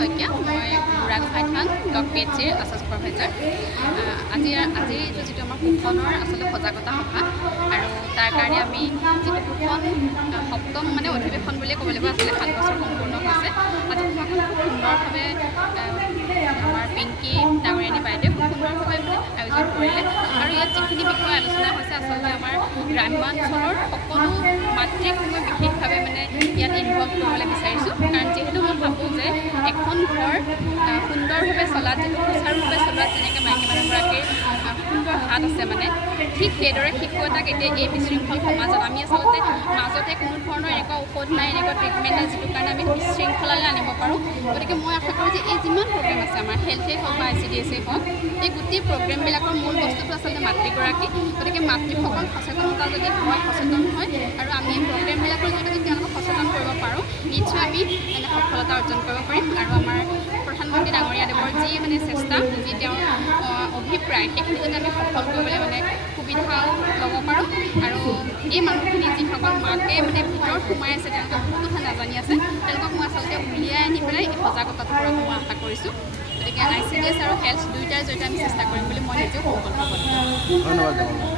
শইকীয়া মই বুঢ়াগোহাঁই থান block PHCৰ Assam supervisor. আজিৰ যিটো আমাৰ পোষণৰ আচলতে সজাগতা সভা আৰু তাৰ কাৰণে আমি যিটো পোষণ সপ্তম অধিৱেশন বুলিয়ে ক'ব লাগিব। আচলতে 7 বছৰ সম্পূৰ্ণ হৈছে। আজি সভাখন খুব সুন্দৰভাৱে আমাৰ পিংকী ডাঙৰীয়ানী বাইদেৱে খুব সুন্দৰভাৱে আয়োজন কৰিলে আৰু ইয়াত যিখিনি বিষয় আলোচনা হৈছে আচলতে আমাৰ গ্ৰাম্যাঞ্চলৰ সকলো মাতৃক মই বিশেষভাৱে ইয়াত ইনভলভ কৰিবলৈ বিচাৰিছোঁ। কাৰণ যিহেতু মই ভাবোঁ যে এখন ঘৰ সুন্দৰভাৱে চলাত যিটো সুচাৰুৰূপে চলোৱাত যেনেকৈ মাইকী মানুহগৰাকীৰ সুন্দৰ হাত আছে ঠিক সেইদৰে শিশু এটাক এতিয়া এই বিশৃংখল সমাজত আমি আচলতে মাজতে কোনো ধৰণৰ এনেকুৱা ঔষধ নাই, এনেকুৱা ট্ৰিটমেণ্ট নাই যিটো কাৰণে আমি বিশৃংখলালৈ আনিব পাৰোঁ। গতিকে মই আশা কৰোঁ যে এই যিমান প্ৰগ্ৰেম আছে আমাৰ হেল্থেই হওক বা ICDSই হওক, এই গোটেই প্ৰগ্ৰেমবিলাকৰ মূল বস্তুটো আচলতে মাতৃগৰাকী। গতিকে মাতৃসকল সচেতনতা যদি সচেতন হয় আৰু আমি প্ৰগ্ৰেমবিলাকৰ জৰিয়তে যদি তেওঁলোকক সচেতন কৰিব পাৰোঁ, নিশ্চয় আমি সফলতা অৰ্জন কৰিব পাৰিম। আৰু আমাৰ প্ৰধানমন্ত্ৰী ডাঙৰীয়াদেৱৰ যি চেষ্টা, যি তেওঁৰ অভিপ্ৰায়, সেইখিনি যাতে আমি সফল কৰিবলৈ সুবিধা ল'ব পাৰোঁ। আৰু এই মানুহখিনি যিসকল মাকে ভিতৰত সোমাই আছে, তেওঁলোকে বহুত কথা নাজানি আছে, তেওঁলোকক মই আচলতে উলিয়াই আনি পেলাই এই সজাগতাটো কৰাত মই আশা কৰিছোঁ। গতিকে ICDS আৰু হেল্থ দুয়োটাৰ জৰিয়তে আমি চেষ্টা কৰিম বুলি মই নিজেও সংকল্প কৰিছোঁ। ধন্যবাদ।